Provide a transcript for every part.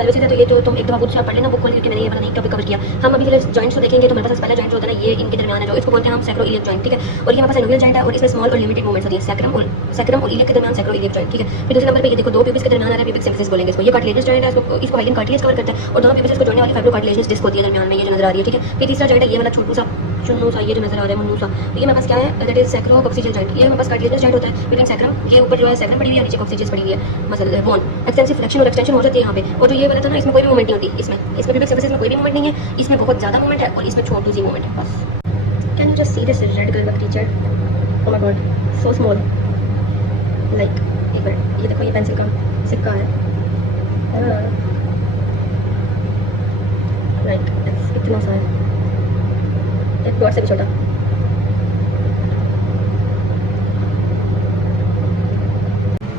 पहले से तो ये तो तुम एक दफा खुद से पढ़ लेना बुक खोल के, मैंने ये वाला नहीं टॉपिक कवर किया। हम अभी जॉइंट्स को देखेंगे तो हमारे पास पहला जॉइंट होता है ना, ये इनके दरमियान है, जो इसको बोलते हैं हम सैक्रोइलियक जॉइंट, ठीक है। और ये हमारे पास एनुवियल जॉइंट है और इसमें स्मॉल और लिमिटेड मूवमेंट्स होती है, सैक्रम और इलियक के दरमियान सैक्रोइलियक जॉइंट, ठीक है। फिर दूसरे नंबर पे ये देखो दो प्यूबिस के दरमियान आ रहा है, प्यूबिक सिम्फिसिस बोलेंगे इसको। ये कार्टिलेजस जॉइंट है, इसको हाइलिन कार्टिलेज कवर करता है और दोनों प्यूबिस को जोड़ने वाली फाइब्रो कार्टिलेजस डिस्क होती है दरमियान में, ये जो नजर आ रही है, ठीक है। फिर तीसरा जॉइंट है ये वाला छोटू सा चुन्नू सा, ये जो नजर आ रहा है मुन्नू सा, तो ये हमारे पास क्या है, दैट इज सैक्रोकॉक्सिजियल जॉइंट। ये हमारे पास कार्टिलेजस जॉइंट होता है बिटवीन सैक्रम, ये ऊपर जो है सैक्रम पड़ी हुई है, नीचे कॉक्सिजियस पड़ी हुई है, मसल बोन। एक्सटेंसिव फ्लेक्शन और एक्सटेंशन हो जाती है यहाँ पे। और जो ये वाला था ना, इसमें कोई भी मूवमेंट नहीं होती, इसमें प्यूबिक सिम्फिसिस में कोई भी मूवमेंट नहीं है, इसमें बहुत ज़्यादा मूवमेंट है और इसमें छोटी सी मूवमेंट है बस। Can you just see this red colour का creature, oh my God so small, like एक मिनट, ये देखो ये पेंसिल का सिक्का है, लाइक इतना सा है, एक डॉट से भी छोटा।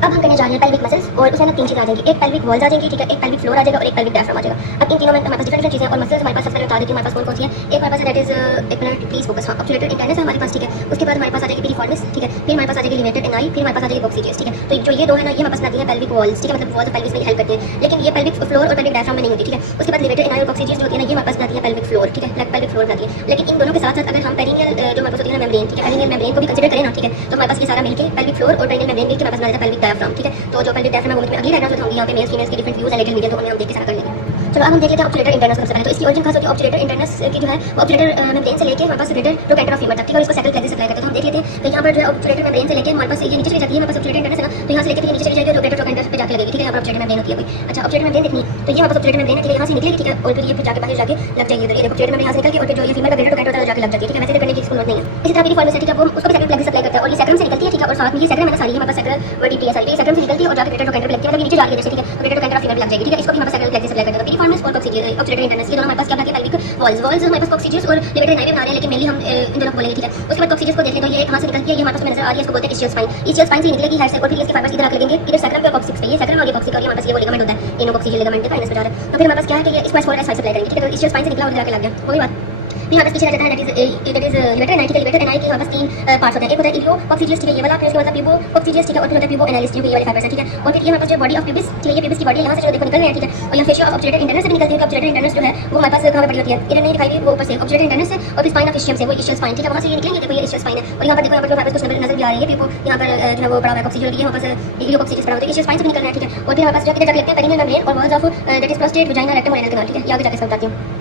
अब हम करने जा रहे हैं पेल्विक मसल्स और उसमें ना तीन चीज़ आ जाएगी, एक पेल्विक वॉल्स आ जाएगी, ठीक है, एक पेल्विक फ्लोर आ जाएगा और एक पेल्विक डायफ्राम आ जाएगा। अब इन तीनों में हमारे पास डिफरेंट चीज़ें और मसल्स हमारे पास सबसे पहले बता देती हूँ हमारे पास कौन कौन सी है। एक हमारे पास दैट इज एक मिनट प्लीज फोकस, हाँ, ऑब्चुलेटर इंटरनस है हमारे पास, ठीक है। उसके बाद हमारे पास आ जाएगी पिरिफॉर्मिस, ठीक है। फिर हमारे पास आ जाएगी लिनेटेड एनाई, फिर हमारे पास आ जाएगी कॉक्सिजियस, ठीक है। तो जो ये दो है ना, ये हमारे पास आती है पेल्विक वॉल्स, ठीक है, मतलब वॉल्स पेल्विस में हेल्प करते हैं, लेकिन ये पेल्विक फ्लोर और पेल्विक डायफ्राम में नहीं होती, ठीक है। उसके बाद लिनेटेड एनाई और कॉक्सिजियस जो होती है ना, ये हमारे पास आती है पेल्विक फ्लोर, ठीक है, पेल्विक फ्लोर आती है। लेकिन इन दोनों के साथ साथ अगर हम पेरिनियल जो हमारे पास होती है ना मेम्ब्रेन, ठीक है, पेरिनियल मेम्ब्रेन को भी कंसीडर करें ना, ठीक है, तो हमारे पास ये सारा मिलके पेल्विक फ्लोर और पेरिनियल मेम्ब्रेन मिलके हमारे पास आता है पेल्विक डायफ्राम, ठीक है। तो जो पेल्विक डायफ्राम है वो अगली डायग्राम में होंगी, यहाँ पे मेल्स फीमेल्स के डिफरेंट व्यूज है लेटर मीडिया, तो उन्हें हम देख के सारा कर लेंगे। चलो अब हम देख लेते हैं ऑब्चुलेटर इंटरनस सबसे पहले। तो इसकी ओरिजिन खास होती है ऑब्चुलेटर इंटरनस की जो है वो ऑब्चुलेटर मेम्ब्रेन से लेके हमारे पास रेटर ट्रोकेंटर ऑफ फीमर तक, ठीक है, और इसको सैकल प्लेक्सस सप्लाई करते हैं। तो हम देख लेते हैं कि यहाँ पर जो है ऑब्चुलेटर मेम्ब्रेन से लेके हमारे पास ये नीचे चली जाती है, हमारे पास ऑब्चुलेटर इंटरनस है ना, तो यहाँ से लेके ये नीचे चली जाएगी रोटेटर ट्रोकेंटर पे जाके लगेगी, ठीक है। यहाँ पर ऑब्चुलेटर मेम्ब्रेन होती है कोई। अच्छा, ऑब्चुलेटर मेम्ब्रेन देखनी तो ये हमारे पास ऑब्चुलेटर मेम्ब्रेन है, ठीक है, यहाँ से निकलेगी, ठीक है, और फिर ये फिर जाके बाहर जाके लग जाएगी इधर, ये देखो ऑब्चुलेटर मेम्ब्रेन यहाँ से निकल के और फिर जो ये फीमर का रेटर ट्रोकेंटर होता है जाके लग जाती है, ठीक है। वैसे करने की इसको जरूरत नहीं है। इसी तरह पिरिफॉर्मिस है, ठीक है, वो उसको भी सैकल प्लेक्सस सप्लाई करता है और ये सैक्रम से निकलती है, ठीक है, और साथ में ये सैक्रम है ना सारी हमारे पास सैक्रल वर्टिब्री है सारी, ये सैक्रम से निकलती है और जाके रेटर ट्रोकेंटर पे लगती है, मतलब नीचे जा रही है जैसे, ठीक है, रेटर ट्रोकेंटर ऑफ फीमर लग जाएगी, ठीक है। इसको भी हमारे सैकल प्लेक्सस सप्लाई करता है। पिरिफॉर्मिस और कॉक्सिजियस ऑब्चुलेटर इंटरनस ये दोनों हमारे पास क्या बनाते हैं पेल्विक वॉल्स हमारे पास कॉक्सिजियस और लिमिटेड एनाई में बना रहे हैं, लेकिन मेनली हम इन दोनों को बोलेंगे, ठीक है। उसके बाद कॉक्सिजियस को देख लें तो ये कहाँ से निकलती है, ये हमारे पास नजर आ रही है, इसको बोलते हैं इस्चियल स्पाइन। इस्चियल स्पाइन से निकलेगी हेड से और फिर इसके फाइबर्स इधर आके लगेंगे, इधर सैक्रम पे और कॉक्सिक्स पे, ये सैक्रम और ये कॉक्सिक और हमारे पास ये वो लिगामेंट होता है, तीनों कॉक्सिजियल लिगामेंट का इनस पे जा रहा है। तो फिर हमारे पास क्या है कि ये इसको S4 S5 सप्लाई करेंगे, ठीक है। तो इस्चियल स्पाइन से निकला और इधर आके लग गया, कोई बात। फिर यहाँ पे पीछे रह जाता है दैट इज लिमिटेड एनाई, ठीक है। लिमिटेड एनाई के हमारे पास तीन पार्ट्स होते हैं, एक होता है इलियो कॉक्सिजियस, ठीक है, ये वाला, फिर उसके बाद प्यूबो कॉक्सिजियस, ठीक है, और फिर होता है प्यूबो एनालिस, ठीक है, ये वाले फाइबर्स है, ठीक है। और फिर ये हमारे पास जो बॉडी ऑफ प्यूबिस, ठीक है, ये प्यूबिस की बॉडी यहाँ से जो देखो निकल रही है, ठीक है। और यहाँ फेशिया ऑफ ऑब्चुलेटर इंटरनस से भी निकलती है, ऑब्चुलेटर इंटरनस जो है वो हमारे पास कहाँ पे पड़ी होती है, इधर नहीं दिखाई गई, वो ऊपर से ऑब्चुलेटर इंटरनस से और फिर स्पाइन ऑफ इस्चियम से, वो इस्चियल स्पाइन, ठीक है, वहाँ से ये निकलेंगे, देखो ये इस्चियल स्पाइन है। और यहाँ पर देखो यहाँ पर जो फाइबर्स कुछ नजर भी आ रही है, प्यूबो यहाँ पर जो है वो बड़ा है कॉक्सिजियल, ये हमारे पास इलियो कॉक्सिजियस बड़ा होता है, इस्चियल स्पाइन से भी निकलना है, ठीक है। और फिर हमारे पास जो जाके लगते हैं पेरिनियल मेम्ब्रेन और walls of that is prostate vagina rectum और एनल कैनाल, ठीक है, ये आगे जाके समझाती हूँ।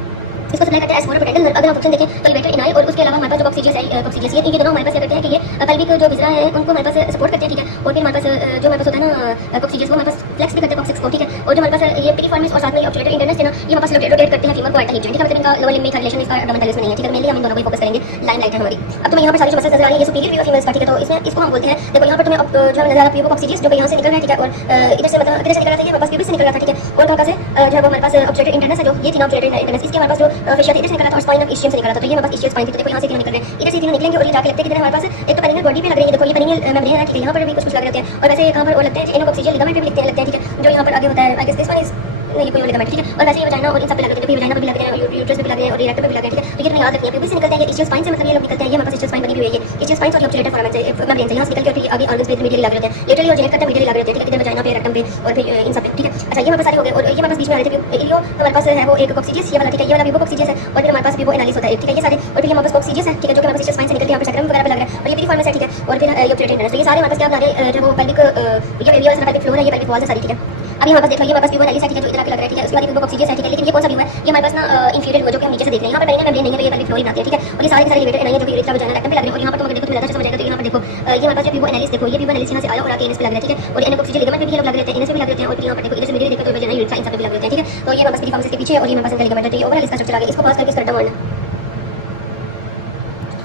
इसको सप्लाई करते हैं S4 पेटेंटल। अगर हम ऑप्शन देखें तो लिमिटेड एनाई और उसके अलावा हमारे पास जो कॉक्सिजियस है, कॉक्सिजियस ये दोनों हमारे पास क्या करते हैं कि ये पेल्विक जो विजरा है उनको हमारे पास सपोर्ट करते हैं, ठीक है। और फिर हमारे पास जो हमारे पास होता है ना कॉक्सिजियस वो हमारे पास फ्लेक्स भी करते हैं कॉक्सिक्स को, ठीक है। और जो हमारे पास ये पिरिफॉर्मिस और साथ में ऑब्चुलेटर इंटरनस है ना, ये हमारे पास रोटेट करते हैं फीमर को एट द हिप जॉइंट, ठीक है, मतलब इनका लोअर लिम्ब में रिलेशन इसका एब्डोमिनल में नहीं है, ठीक है। मेनली हम इन दोनों को फोकस करेंगे, लाइमलाइट है हमारी। अब तुम्हें यहाँ पर सारी जो मसल्स नजर आ रही है ये सुपीरियर व्यू ऑफ फीमेल्स का, ठीक है। तो इसमें इसको हम बोलते हैं, देखो यहाँ पर तुम्हें जो नजर आ रहा है प्यूबो कॉक्सिजियस जो कि यहाँ से निकल रहा है, ठीक है, और इधर से मतलब इधर से निकल रहा था, ये हमारे पास प्यूबिस से निकल रहा था, ठीक है। और कहाँ से जो है वो हमारे पास ऑब्चुलेटर इंटरनस है, जो ये तीनों ऑब्चुलेटर इंटरनस, इसके हमारे पास जो फेशिया इधर से निकल रहा था और स्पाइन ऑफ इस्चियम से निकल रहा था, तो ये हमारे पास इस्चियल स्पाइन, देखो यहाँ से तीनों निकल रहे हैं, इधर से तीनों निकलेंगे और ये जाके लगते हैं किधर हमारे पास एक तो पेरिनियल बॉडी पे लग रही है, देखो ये पेरिनियल मेम्ब्रेन है, ठीक है, यहाँ पर भी कुछ लग रहे होते हैं। और वैसे कहाँ पर और लगते हैं इनको कॉक्सिजियल लिगामेंट पे भी लगते हैं, ठीक है, जो यहाँ पर आगे होता है, I guess this one is ये कोई लिगामेंट, ठीक है। और वैसे ये वजाइना और इन सब पे लग रहे हैं, वजाइना पे भी लग रहे हैं, यूट्रस पे भी लग रहे हैं और रेक्टम पे भी लग रहे हैं, ठीक है। तो ये तुम्हें याद रखनी है, प्यूबिस से निकलते हैं, ये इस्चियल स्पाइन से मतलब ये लोग निकलते हैं, ये हमारे पास इस्चियल स्पाइन बनी हुई है, ये इस्चियल स्पाइन और ऑब्चुलेटर फोरामेन से मेम्ब्रेन से यहाँ से निकल के फिर आगे ऑर्गन्स पे मीडियली लग रहे हैं, लिटरली ऑरिजिनेट करते हैं मीडियली लग रहे हैं, ठीक है, इधर वजाइना पे रेक्टम पे और फिर इन सब पे, ठीक है। अच्छा, ये हमारे पास सारे हो गए और ये हमारे पास बीच में आ रहे थे इलियो, हमारे पास है वो एक कॉक्सिजियस ये वाला, ठीक है, ये वाला प्यूबो कॉक्सिजियस है और फिर हमारे पास प्यूबो एनालिस होता है, ठीक है, ये सारे। और फिर हमारे पास कॉक्सिजियस है, ठीक है, जो कि हमारे पास इस्चियल स्पाइन से निकल के यहाँ पर सैक्रम वगैरह पे लग रहा है और ये पिरिफॉर्मिस है, ठीक है। और फिर ये ऑब्चुलेटर इंटरनस, तो ये सारे हमारे पास क्या बना रहे हैं जो वो पेल्विक ये पेल्विक फ्लोर है, ये पेल्विक वॉल्स है सारी, ठीक है। अभी हमारे पास देखो ये हमारे पास प्यूबो एनालिस है, ठीक है, जो इधर आके लग रहा है, ठीक है। उसके बाद प्यूबो कॉक्सिजियस है, ठीक है, लेकिन ये कौन सा व्यू है, ये हमारे पास ना इंफीरियर व्यू जो कि हम नीचे से देख रहे हैं, यहाँ पर पेरिनियल मेम्ब्रेन नहीं है, तो ये पेल्विक फ्लोर ही बनाते हैं, ठीक है। और ये सारे के सारे लिमिटेड एनाई जो कि यूरेथ्रा वजाइना रेक्टम पे लग रहे हैं और यहाँ पर तुम देखो तुम्हें ज़्यादा समझ आएगा। तो यहाँ पर देखो ये हमारे पास जो प्यूबो एनालिस, देखो ये प्यूबो एनालिस यहाँ से आया और आके इनस पे लग रहा है, ठीक है। और एन कॉक्सिजियल लिगामेंट पे भी ये लोग लग रहे हैं, इनस पे भी लग रहे हैं और फिर यहाँ पर देखो इधर से मीडियली देखो तो वजाइना यूरेथ्रा इन सब पे भी लग रहे हैं, ठीक है। तो ये हमारे पास पिरिफॉर्मिस के पीछे और ये हमारे पास लिगामेंट है, तो ये ओवरऑल इसका स्ट्रक्चर आ गया, इसको पास करके स्कर्टम वर्ड।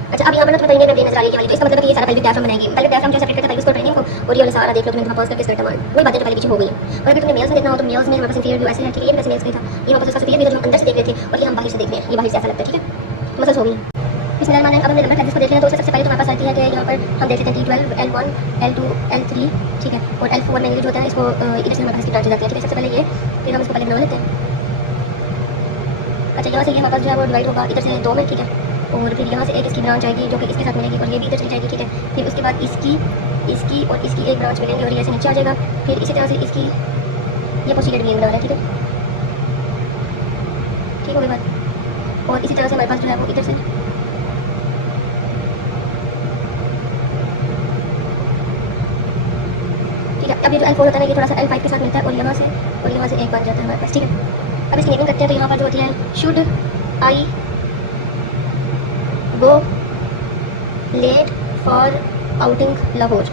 अच्छा, अब यहाँ पर तुम्हें पेरिनियल मेम्ब्रेन नजर आ रही है वाली, तो इसका मतलब है कि ये सारा पेल्विक डायफ्राम बनाएगी, पेल्विक डायफ्राम जो सेपरेट करता है पेल्विस को ट्रेनिंग को, और ये वाला सारा देख लो तुम्हें पास करके स्कर्टम वर्ड, वही बातें जो पहले पीछे हो गई हैं। और अगर तुम्हें मेल्स में देखना हो तो मेल्स में हमारे पास इंफीरियर व्यू ऐसे है, ठीक है, ये वैसे मेल्स में था, ये हमारे पास इसका सुपीरियर व्यू जो हम अंदर से देख रहे थे और ये हम बाहर से देख रहे हैं, ये बाहर से ऐसा लगता है, ठीक है, मसल्स हो गई। बिस्मिल्लाहिर्रहमानिर्रहीम। अब हमने नंबर क्लासेस को देख लिया तो उससे सबसे पहले तो हमारे पास आती है कि यहाँ पर हम देख लेते हैं T12, L1, L2, L3, ठीक है, और L4 में जो होता है इसको इधर से हमारे पास ब्रांचेज आती है, ठीक है। सबसे पहले ये, फिर हम इसको पहले बना लेते हैं। अच्छा, यहाँ से ये हमारे पास जो है वो डिवाइड होगा इधर से दो में, ठीक है, और फिर यहाँ से एक इसकी ब्रांच आएगी जो कि इसके साथ मिलेगी और ये भी इधर चली जाएगी, ठीक है। फिर उसके बाद इसकी और इसकी एक ब्रांच मिलेंगी और ये ऐसे नीचे आ जाएगा। फिर इसी तरह से इसकी ये पोस्टीरियर वेन बना रहा है, ठीक है, ठीक हो गई बात। और इसी तरह से हमारे पास जो है वो इधर से ठीक है। अब ये जो L4 होता है ये थोड़ा सा L5 के साथ मिलता है और यहाँ से एक बन जाता है हमारे पास, ठीक है। अब इसकी नेमिंग करते हैं तो यहाँ पर जो होती है should I go let for outing Lahore.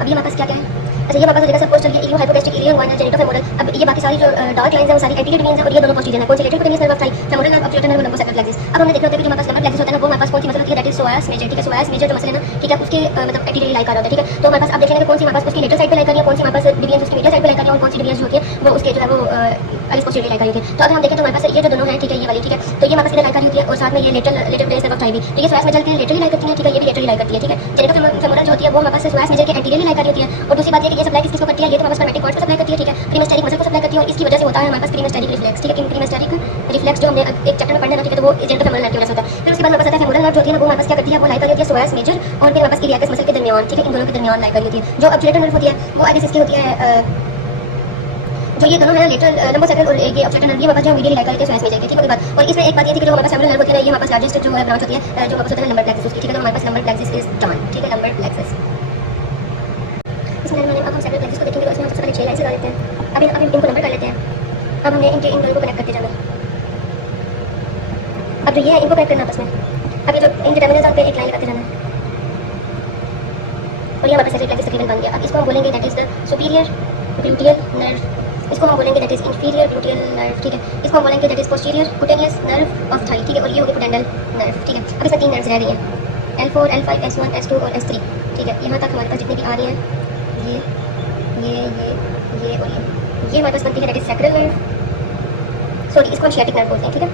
अब ये हमारे पास क्या क्या है, अच्छा ये हमारे पास जगह सब कुछ चल गया इलियो हाइपोगैस्ट्रिक इलियो वाइनर जेनिटो फेमोरल। अब ये बाकी सारी जो डार्क लाइंस है वो सारी एंटीरियर वेन्स है और ये दोनों पोस्टीरियर है। कौन सी lateral cutaneous nerve of thigh, femoral nerve, obturator nerve, lumbosacral plexus. अब हमने देखा होता है कि जो हमारे पास लंबर प्लेक्सस होता है ना वो हमारे पास कौन सी मसल होती है, दैट इज सोयास मेजर, ठीक है। सोयास मेजर जो मसल है ना, ठीक है, उसके मतलब एंटीरियर लाई कर रहा होता है, ठीक है। तो हमारे पास अब देख लेंगे कौन सी हमारे पास उसकी लेटरल साइड पे लाई कर रही है, कौन सी हमारे पास डिवीजन उसकी मीडियल साइड पे लाई कर रही है और कौन सी डिवीजन जो होती है वो उसके जो है वो अलिस पोस्टीरियर लाई कर रही होती है। तो अगर हम देखें तो हमारे पास ये जो दोनों हैं, ठीक है, ये वाली, ठीक है, तो ये हमारे पास इधर लाई कर रही होती है और साथ में ये lateral cutaneous nerve of Thai भी, ठीक है। सोयास मेजर के लेटरली लाई करती है, ठीक है, ये भी लेटरली लाई करती है, ठीक है। जेनिटो फेमोरल जो होती है वो हमारे पास सोयास मेजर के एंटीरियरली लाई कर रही होती है। और दूसरी बात ये कि ये सप्लाई किसको करती है, ये तो हमारे स्पर्मेटिक कॉर्ड्स को सप्लाई करती है, ठीक है, प्रीमेस्टेरिक मसल को सप्लाई करती है और इसकी वजह से होता है हमारे पास प्रीमेस्टेरिक रिफ्लेक्स, ठीक है। प्रीमेस्टेरिक रिफ्लेक्स जो हमने एक चैप्टर में पढ़ना है, ठीक है, तो वो जेनिटो फेमोरल नर्व की वजह से होता है। फिर उसके बाद हमारे पास आता है फेमोरल नर्व जो होती है ना वो हमारे पास क्या करती है, वो लाई कर रही होती है सोयास मेजर और फिर हमारे पास इलियाकस मसल के दरमियान, ठीक है, इन दोनों के दरमियान लाई कर रही होती है। जो ऑब्ट्यूरेटर नर्व होती है वो आगे से इसकी होती है जो ये दोनों है लेटरल लंबो सैक्रल और ये ऑब्ट्यूरेटर नर्व, ये हमारे पास जो मीडियली लाई कर रही है सोयास मेजर के, ठीक है बात। और इसमें एक बात ये थी कि जो हमारे पास फेमोरल नर्व होती है ये हमारे पास लार्जेस्ट जो है ब्रांच होती है जो हमारे पास होता है लंबर प्लेक्सस उसकी, ठीक है। तो हमारे पास लंबर प्लेक्सस इज डन, ठीक है, लंबर प्लेक्सस। इसमें अब हम सैक्रल प्लेक्सस को देखेंगे तो इसमें हम सबसे पहले 6 लाइन से डाल देते हैं। अब इनको नंबर कर लेते हैं। अब हमने इनके इन दोनों को कनेक्ट करते जाना। अब जो ये है इनको कनेक्ट करना आपस में। अब ये जो इनके टर्मिनल्स पे एक लाइन लगाते जाना है और ये हमारे सैक्रल प्लेक्सस तकरीबन बन गया। अब इसको हम बोलेंगे that is the superior gluteal nerve, इसको हम बोलेंगे that is inferior gluteal nerve, ठीक है। इसको हम बोलेंगे that is posterior cutaneous nerve of Thai, ठीक है। और ये होगी पुटेंडल नर्व, ठीक है। अब इसमें 3 नर्व्स रह रही हैं L4, L5, S1, S2 और S3, ठीक है। यहाँ तक हमारे पास जितनी भी आ रही हैं ये और ये हमारे पास बनती है that is sacral nerve, sorry इसको हम शियाटिक नर्व बोलते हैं, ठीक है,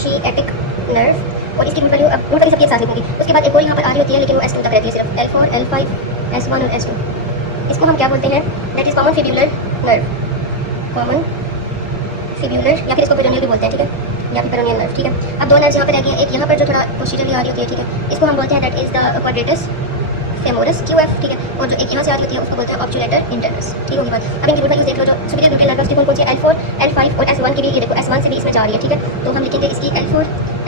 शियाटिक नर्व। और इसकी रूट वैल्यू अब रूट वैल्यू सबकी एक साथ लिखूंगी। उसके बाद एक और यहाँ पर आ रही होती है लेकिन वो S2 तक रहती है सिर्फ, L4, L5, S1 और S2। इसको हम क्या बोलते हैं, that is common fibular nerve, common fibular या फिर इसको पेरोनियल भी बोलते हैं, ठीक है, या फिर पेरोनियल नर्व, ठीक है। अब 2 नर्व्स यहाँ पर रह गई हैं, एक यहाँ पर जो थोड़ा पोस्टीरियरली आ रही होती है, ठीक है, इसको हम बोलते हैं that is the quadratus femoris QF, ठीक है। और जो एक यहाँ से आ रही होती है उसको बोलते हैं ऑब्ट्यूरेटर इंटरनस, ठीक होगी बात। अब इनकी रूट वैल्यूज देख लो, जो सुपीरियर ग्लूटियल नर्व कौन सी है, L4, L5 और S1 की भी, ये देखो S1 से भी इसमें जा रही है, ठीक है। तो हम लिखेंगे इसकी L4,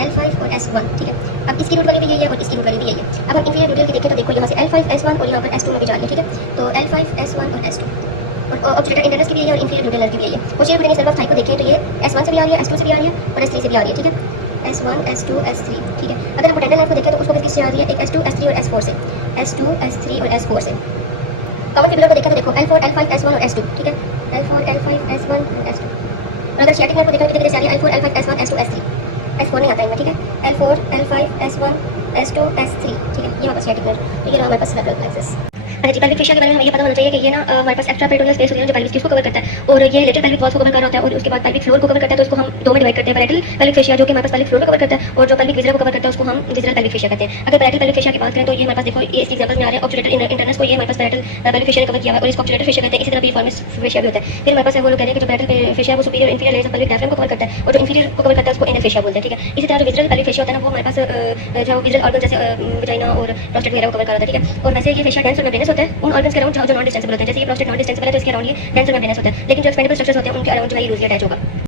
L5 और S1, ठीक है। अब इसकी रूट वैल्यू भी यही है और इसकी रूट वैल्यू भी यही है। अब हम इंफीरियर ग्लूटियल की देखें तो देखो यहाँ से L5, S1 और यहाँ पर S2 में भी जा रही है, ठीक है। तो L5, S1 और S2 और ऑब्ट्यूरेटर इंटरनस की भी यही है और इंफीरियर ग्लूटियल नर्व की भी यही है। Posterior cutaneous nerve of Thai को देखें तो ये S1 से भी आ रही है, S2 से भी आ रही है और S3 से भी आ रही है, ठीक है, S1, S2, S3, ठीक है। अगर हम पुटेंडल नर्व को देखें तो उसको किससे आ रही है, एक S2, S3 और S4 से, S2, S3 और S4 से। कॉमन फिब्यूलर को देखा तो देखो L4, L5, S1 और S2, ठीक है, L4, L5, S1 और S2। और अगर शियाटिक नर्व को देखा तो कितने से आ रही है, L4, L5, S1, S2, S3, S4 नहीं आता इनमें, ठीक है, L4, L5, S1, S2, S3, ठीक है। ये हमारे पास शियाटिक नर्व, ठीक है, हमारे पास सैक्रल प्लेक्सस। अच्छा जी, पेल्विक फेशिया के बारे में हमें ये पता होना चाहिए कि ये ना हमारे पास एक्स्ट्रा पेरिटोरियल स्पेस होती है जो पेल्विक को कवर करता है और ये लेटरल पेल्विक वॉल्स को कवर कर रहा होता है और उसके बाद पेल्विक फ्लोर को कवर करता है। तो इसको हम 2 में डिवाइड करते हैं, पैरेटल पेल्विक फेशिया जो कि हमारे पास पेल्विक फ्लोर को कवर करता है और जो पेल्विक विजरा को कवर करता है उसको हम विजरल पेल्विक फेशिया कहते हैं। अगर पैरेटल पेल्विक फेशिया की बात करें तो ये हमारे पास देखो ये इसके एग्जांपल में आ रहे हैं ऑब्ट्यूरेटर इंटरनस को, ये हमारे पास पैरेटल पेल्विक फेशिया ने कवर किया है और इसको ऑब्ट्यूरेटर फेशिया कहते हैं। इसी तरह पीफॉर्मिस फेशिया भी होता है। फिर हमारे पास वो लोग कह रहे हैं कि जो पैरेटल फेशिया वो superior inferior layers of pelvic diaphragm को कवर करता है और जो इंफीरियर को कवर करता है उसको इनर फेशिया बोलते हैं, ठीक है। इसी तरह जो विजरल पेल्विक फेशिया होता है ना वो हमारे पास जो विजरल ऑर्गन जैसे वजाइना और प्रोस्टेट वगैरह को कवर कर रहा था, ठीक है। और वैसे ये फेशिया डेंस और मेम्ब्रेनस होता है उन ऑर्गन्स के अराउंड जो नॉन डिस्टेंसिबल होते हैं, जैसे ये प्रोस्टेट नॉन डिस्टेंसिबल है तो इसके अराउंड ये डेंस और मेम्ब्रेनस होता है। लेकिन जो एक्सपेंडेबल स्ट्रक्चर्स होते हैं उनके अराउंड जो है ये लूजली अटैच होगा।